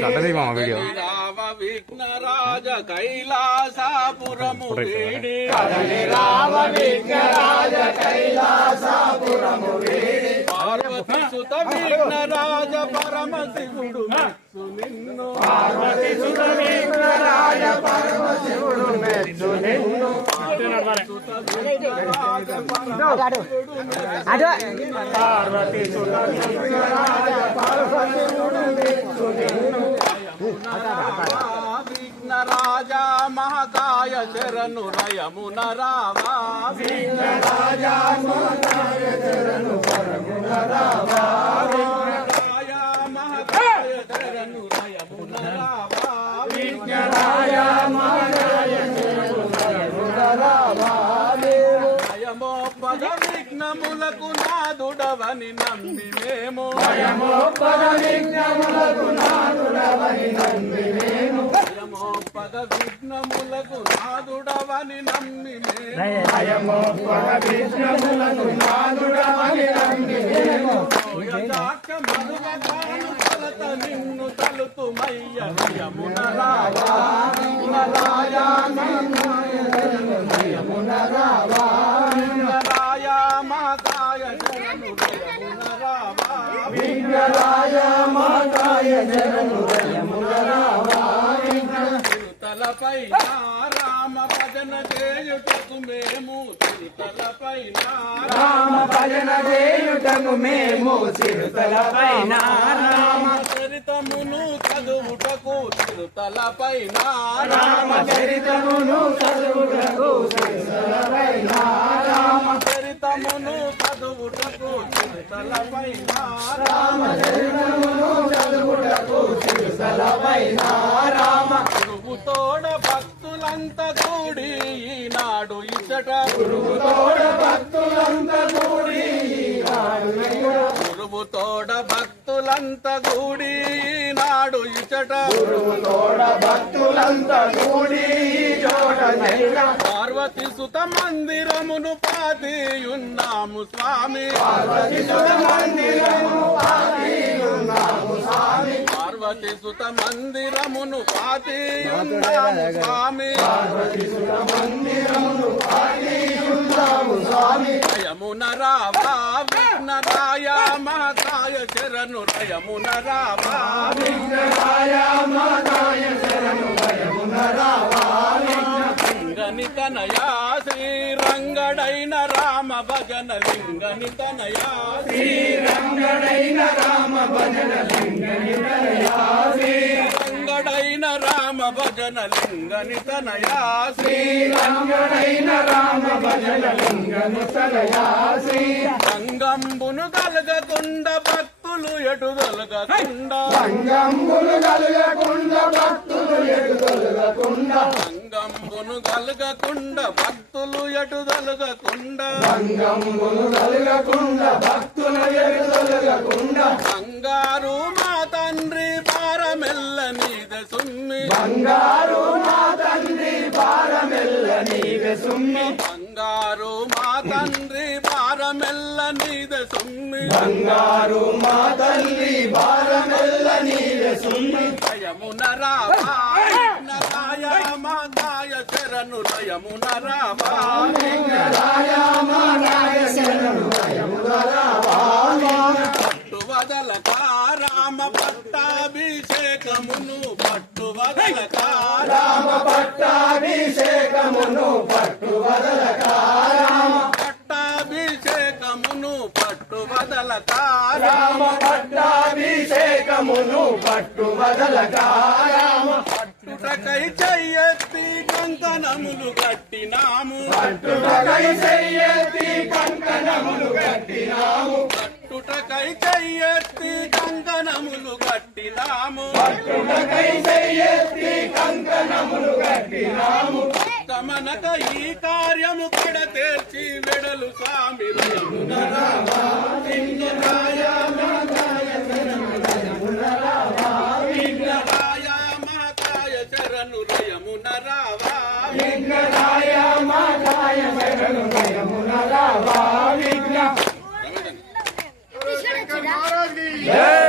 చట్టది మా వీడియో విఘ్నరాజ కైలాసపురము వీడి రామ విఘ్నరాజ కైలాసపురము వీడి పార్వతి సుత విఘ్నరాజ పరమశివుడు నిన్ను పార్వతి సుత విఘ్నరాజ పరమశివుడు మెచ్చు నిన్ను పార్వతి సుత విఘ్నరాజ పరమశివుడు మెచ్చు నిన్ను విఘ్నరాజ మహాకాయ శరణు రయమున రావా విఘ్నరాజ మహాకాయ శరణు పరమున రావా విఘ్నరాయ మహాకాయ శరణు రయమున రావా విఘ్నరాజ మహాకాయ శరణు పరమున రావా భయమో పద విఘ్నములకు నాదుడవని నమ్మి మేము భయమో పద విఘ్నములకు నాదుడవని నమ్మి మేము భయమో పద విఘ్నములకు నాదుడవని నమ్మి మేము భయమో పద విఘ్నములకు నాదుడవని నమ్మి మేము మరువగాను తలత నిన్ను తలుతుమయ్య యమున రావా విఘ్నరాజ మహాకాయ శరణు యమున రావా విఘ్నరాయ మహాకాయ శరణు యమున రావా విఘ్నరాజ మహాకాయ శరణు యమున రావా తిరుతలపైన రామ భజన చేయుటకు మేము తిరుతలపైన రామ భజన చేయుటకు మేము చిరుతలపైన రామ చరితమును చదువుటకు తిరుతలపైన రామ చరితమును చదువుటకు చిరుతలపైన రామ చరితమును చదువుటకు తిరుతలపైన రామ చరితమును చదువుటకు చిరుతలపైన రామ గురువుతోడ భక్తులంతా కూడి ఈనాడు ఇచ్చట గురువుతోడ భక్తులంతా కూడి ఈనాడు గురువుతోడ భక్తులంతా కూడి ఈనాడు ఇచ్చట గురువుతోడ భక్తులంతా కూడి చోటనైన పార్వతి సుత మందిరమును పాతియున్నాము స్వామి పార్వతి సుత మందిరము పాతియున్నాము స్వామి పార్వతి సుత మందిరమును పాతియున్నాము స్వామి పార్వతి సుత మందిరమును పాతియున్నాము స్వామి యమున రావా విఘ్నరాయ మహాకాయ శరణు రయమున రావా విఘ్నరాయ మహాకాయ శరణు యమున రావా లింగని తనయా శ్రీరంగడైన రామ భజన లింగని తనయా శ్రీరంగడైన రామ భజన లింగని తనయా శ్రీరంగడైన రామ భజన లింగని తనయా శ్రీరంగడైన రామ భజన లింగని తనయా శ్రీ సంగంబును కలగకుండ భక్తులు ఎటు దొలగకుండ సంగంబులు కలగకుండ భక్తులు ఎటు తొలగకుండ సంగంబును కలగకుండ భక్తులు ఎటు దొలగకుండ సంగంబులు కలగకుండ భక్తులు ఎటు తొలగకుండ బంగారు మా తండ్రి భారమెల్ల నీద సుమ్మి బంగారు మా తండ్రి భారమెల్ల నీవే సుమ్మి బంగారు మా తండ్రి భారమెల్ల నీద సుమ్మి బంగారు మా తల్లి భారమెల్ల నీవే సుమ్మి యమున రావా విఘ్నరాయ మహాకాయ శరణు యమున రావా విఘ్నరాయ మహాకాయ శరణు యమున రావా పట్టువదలక రామ పట్టాభిషేకమును పట్టువదలక రామ పట్టాభిషేకమును పట్టువదలక రామ పట్టాభిషేకమును పట్టువదలక రామ పట్టాభిషేకమును పట్టువదలక రామ పట్టుటకై చెయ్యెత్తి కంకణములు కట్టినాము పట్టుటకై చెయ్యెత్తి కంకణములు కట్టినాము పట్టుటకై చెయ్యెత్తి కంకణములు కట్టినాము పట్టుటకై చెయ్యెత్తి కంకణములు కట్టినాము గమనక ఈ కార్యము కడ తీర్చి వెడలు స్వామి రయమున విఘ్నరాయ మహాకాయ శరణు యమున రావా విఘ్నరాయ మహాకాయ శరణు రయమున రావా విఘ్నరాయ మహాకాయ శరణు యమున రావా విఘ్న మహారాజ్ జై